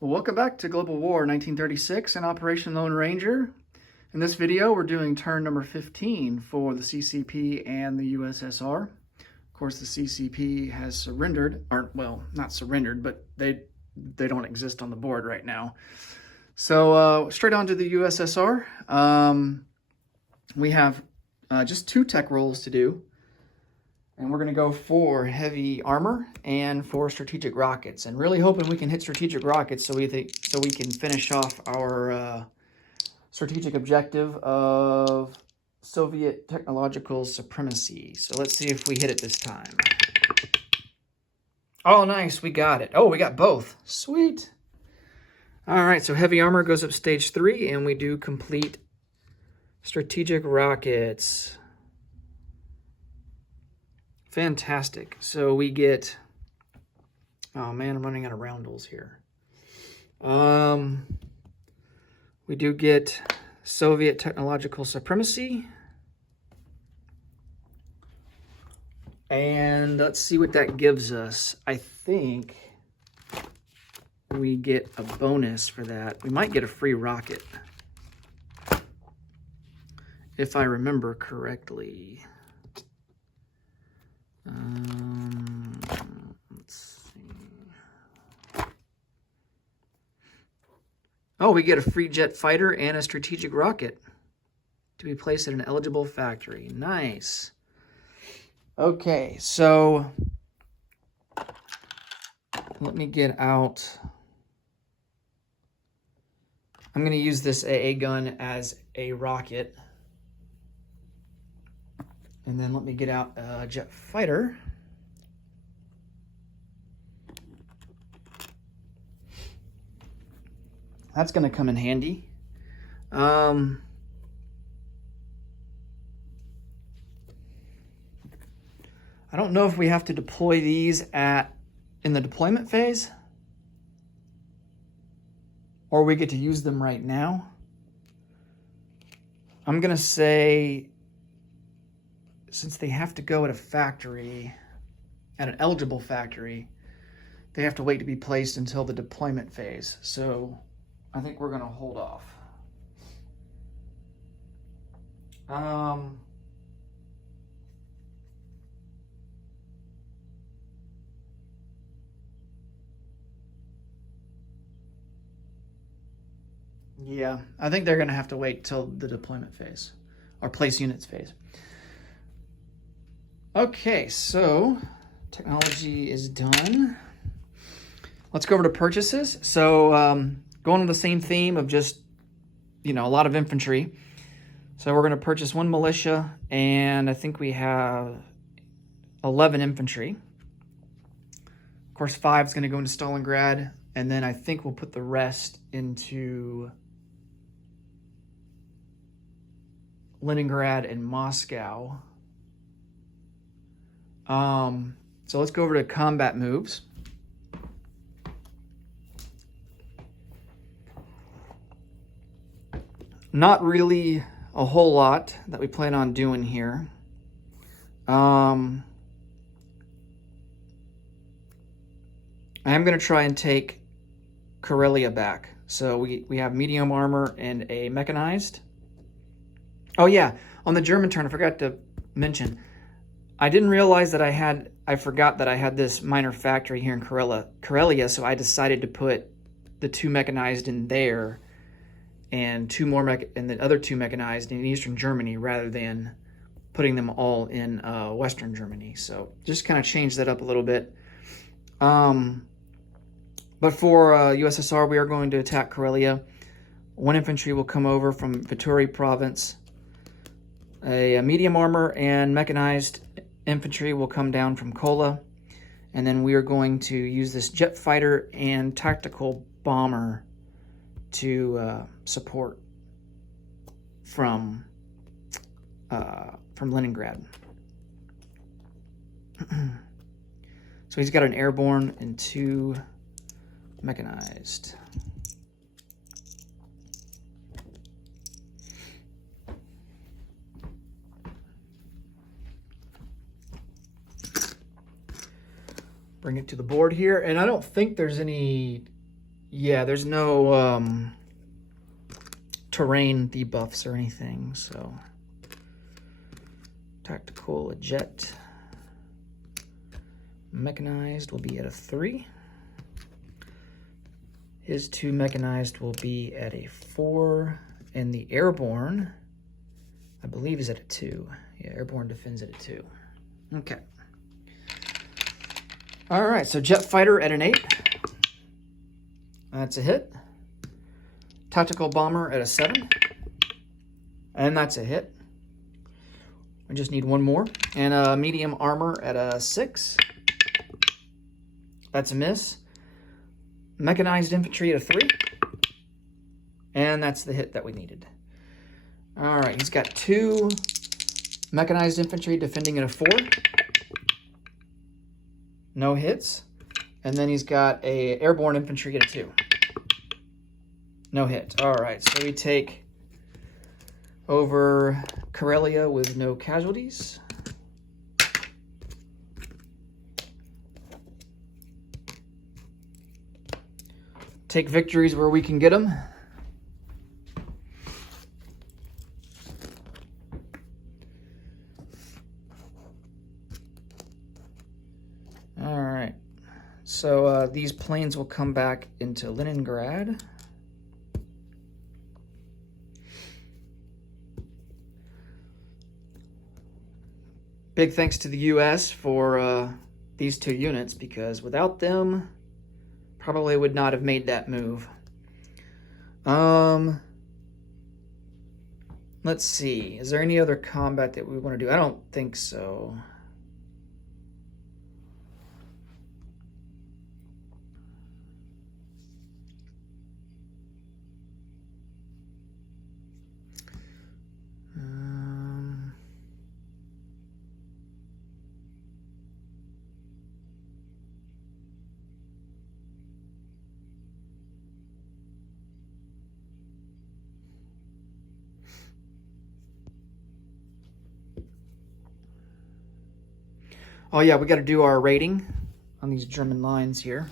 Well, welcome back to Global War 1936 and Operation Lone Ranger. In this video, we're doing turn number 15 for the CCP and the USSR. Of course, the CCP has surrendered, or well, not surrendered, but they don't exist on the board right now. So straight on to the USSR. We have just 2 tech rolls to do. And we're going to go for heavy armor and for strategic rockets, and really hoping we can hit strategic rockets so we can finish off our strategic objective of Soviet technological supremacy. So let's see if we hit it this time. Oh, nice, we got it. Oh, we got both. Sweet. All right, so heavy armor goes up stage 3, and we do complete strategic rockets. Fantastic. So we get, oh man, I'm running out of roundels here. We do get Soviet technological supremacy. And let's see what that gives us. I think we get a bonus for that. We might get a free rocket, if I remember correctly. Let's see. Oh, we get a free jet fighter and a strategic rocket to be placed at an eligible factory. Nice. Okay, so let me get out. I'm going to use this AA gun as a rocket. And then let me get out a jet fighter. That's going to come in handy. I don't know if we have to deploy these in the deployment phase, or we get to use them right now. I'm going to say, since they have to go at a factory, at an eligible factory, they have to wait to be placed until the deployment phase. So I think we're going to hold off. Yeah, I think they're going to have to wait till the deployment phase, or place units phase. Okay, so technology is done. Let's go over to purchases. So going on the same theme of just, a lot of infantry. So we're going to purchase 1 militia, and I think we have 11 infantry. Of course, 5 is going to go into Stalingrad, and then I think we'll put the rest into Leningrad and Moscow. So let's go over to combat moves. Not really a whole lot that we plan on doing here. I am going to try and take Karelia back. So we have medium armor and a mechanized. Oh yeah, on the German turn, I forgot to mention, I didn't realize that I forgot that I had this minor factory here in Karelia, so I decided to put the 2 mechanized in there and 2 more and the other 2 mechanized in Eastern Germany rather than putting them all in Western Germany. So just kind of change that up a little bit. But for USSR, we are going to attack Karelia. 1 infantry will come over from Vituri province. A medium armor and mechanized infantry will come down from Kola, and then we are going to use this jet fighter and tactical bomber to support from Leningrad. So he's got an airborne and 2 mechanized. Bring it to the board here, and I don't think there's any Yeah, there's no terrain debuffs or anything, so tactical, a jet. Mechanized will be at a 3. His 2 mechanized will be at a 4, and the airborne, I believe, is at a 2. Yeah, airborne defends at a 2. Okay. All right, so jet fighter at an 8. That's a hit. Tactical bomber at a 7. And that's a hit. We just need one more. And medium armor at a 6. That's a miss. Mechanized infantry at a 3. And that's the hit that we needed. All right, he's got 2 mechanized infantry defending at a 4. No hits. And then he's got a airborne infantry at a 2. No hit. All right, so we take over Karelia with no casualties. Take victories where we can get them. All right, so these planes will come back into Leningrad. Big thanks to the U.S. for these 2 units, because without them, probably would not have made that move. Let's see. Is there any other combat that we want to do? I don't think so. Oh yeah, we got to do our rating on these German lines here.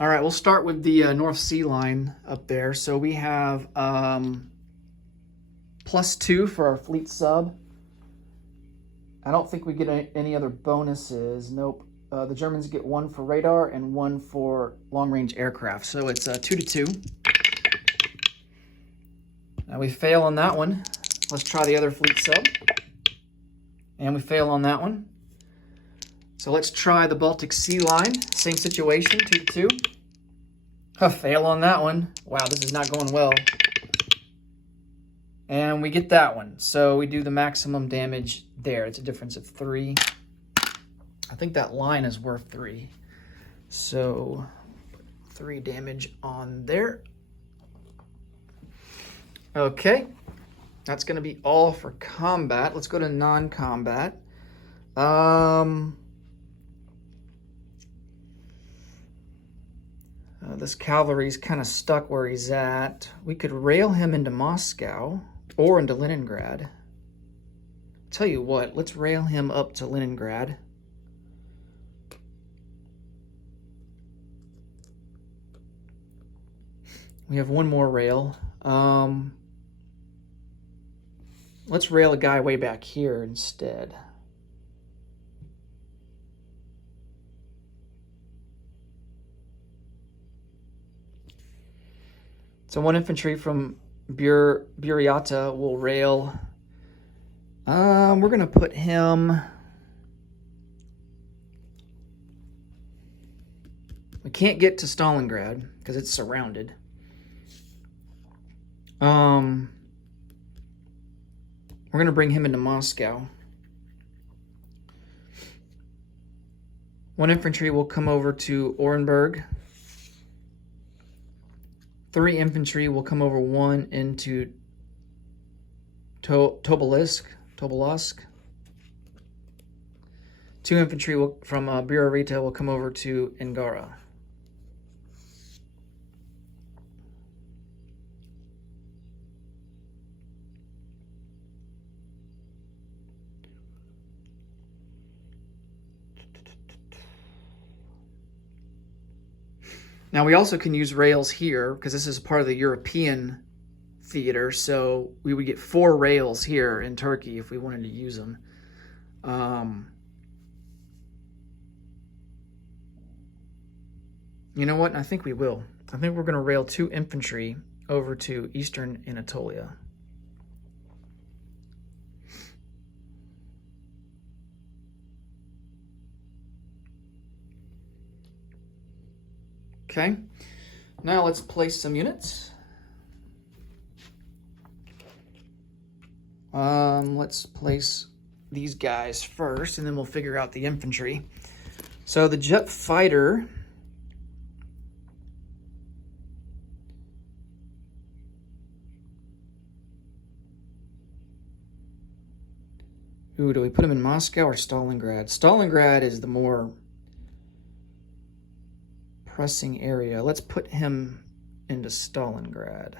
All right, we'll start with the North Sea line up there. So we have +2 for our fleet sub. I don't think we get any other bonuses. Nope. The Germans get 1 for radar and 1 for long-range aircraft. So it's 2 to 2. Now we fail on that one. Let's try the other fleet sub. And we fail on that one. So let's try the Baltic Sea line. Same situation, 2 to 2. Fail on that one. Wow, this is not going well. And we get that one. So we do the maximum damage there. It's a difference of 3. I think that line is worth 3. So 3 damage on there. Okay, that's going to be all for combat. Let's go to non-combat. This cavalry's kind of stuck where he's at. We could rail him into Moscow or into Leningrad. Tell you what, let's rail him up to Leningrad. We have 1 more rail. Let's rail a guy way back here instead. So 1 infantry from Buryatia will rail. We're going to put him... We can't get to Stalingrad because it's surrounded. We're going to bring him into Moscow. 1 infantry will come over to Orenburg. 3 infantry will come over 1 into Tobolsk. 2 infantry from Buryatia will come over to Angara. Now we also can use rails here because this is part of the European theater, so we would get 4 rails here in Turkey if we wanted to use them. You know what? I think we will. I think we're going to rail 2 infantry over to Eastern Anatolia. Okay, now let's place some units. Let's place these guys first, and then we'll figure out the infantry. So the jet fighter, ooh, do we put him in Moscow or Stalingrad? Stalingrad is the more pressing area. Let's put him into Stalingrad.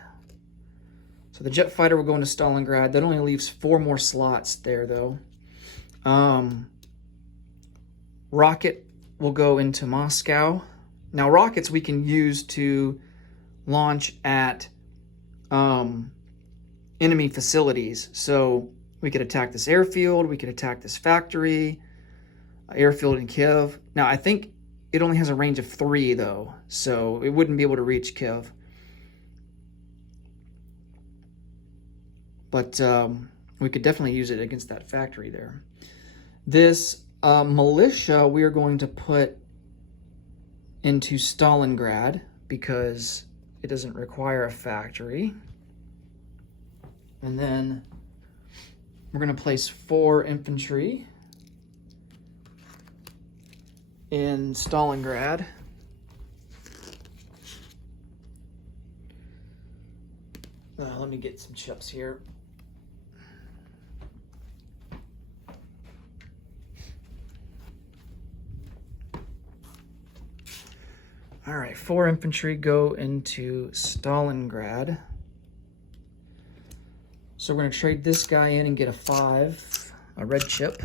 So the jet fighter will go into Stalingrad. That only leaves 4 more slots there, though. Rocket will go into Moscow. Now, rockets we can use to launch at enemy facilities. So we could attack this airfield. We could attack this factory, airfield in Kiev. Now, I think it only has a range of 3, though, so it wouldn't be able to reach Kiev. But we could definitely use it against that factory there. This militia we are going to put into Stalingrad because it doesn't require a factory. And then we're going to place 4 infantry in Stalingrad. Let me get some chips here. All right, 4 infantry go into Stalingrad. So we're going to trade this guy in and get a 5, a red chip.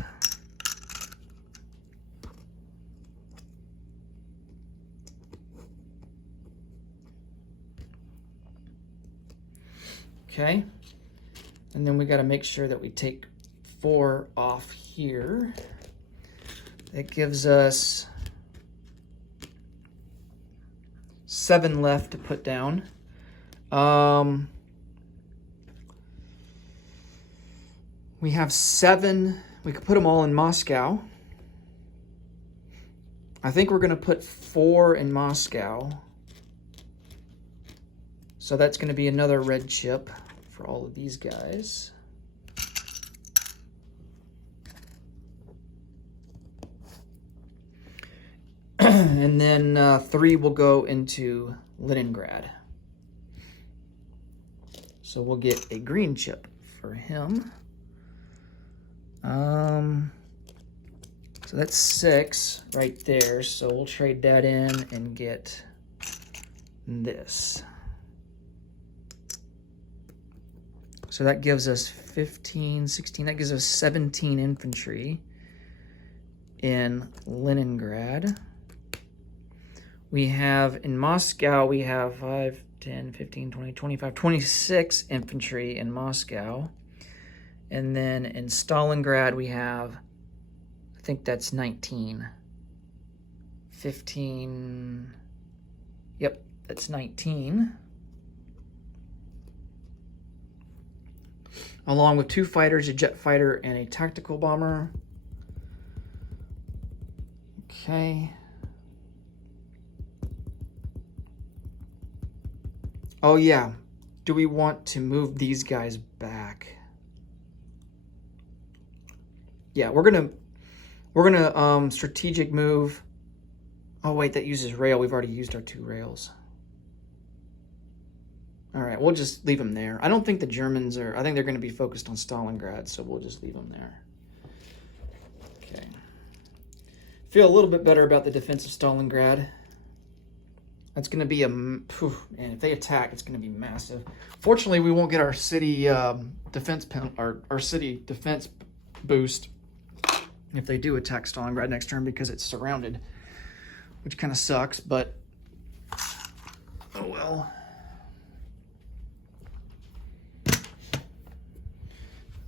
Okay, and then we got to make sure that we take 4 off here. That gives us 7 left to put down. We have 7. We could put them all in Moscow. I think we're going to put 4 in Moscow. So that's going to be another red chip for all of these guys. And then 3 will go into Leningrad. So we'll get a green chip for him. So that's 6 right there. So we'll trade that in and get this. So that gives us 15, 16, that gives us 17 infantry in Leningrad. We have, in Moscow, we have 5, 10, 15, 20, 25, 26 infantry in Moscow. And then in Stalingrad, we have, I think that's 19. 15, yep, that's 19. Along with 2 fighters, a jet fighter, and a tactical bomber. Okay. Oh yeah, do we want to move these guys back? Yeah, we're gonna strategic move. Oh wait, that uses rail. We've already used our 2 rails. All right, we'll just leave them there. I don't think the Germans are, I think they're going to be focused on Stalingrad, so we'll just leave them there. Okay. Feel a little bit better about the defense of Stalingrad. That's going to be and if they attack, it's going to be massive. Fortunately, we won't get our city defense our city defense boost if they do attack Stalingrad next turn because it's surrounded, which kind of sucks, but go.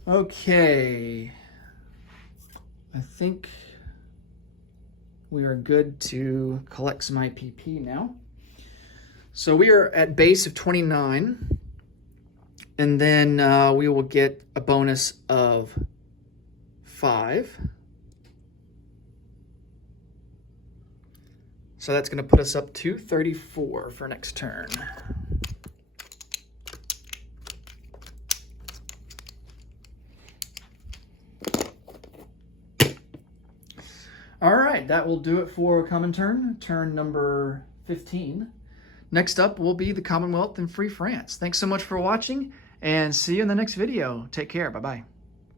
Okay. I think we are good to collect some IPP now. So we are at base of 29, and then we will get a bonus of 5. So that's going to put us up to 34 for next turn. All right, that will do it for common turn number 15. Next up will be the Commonwealth and Free France. Thanks so much for watching, and see you in the next video. Take care. Bye-bye.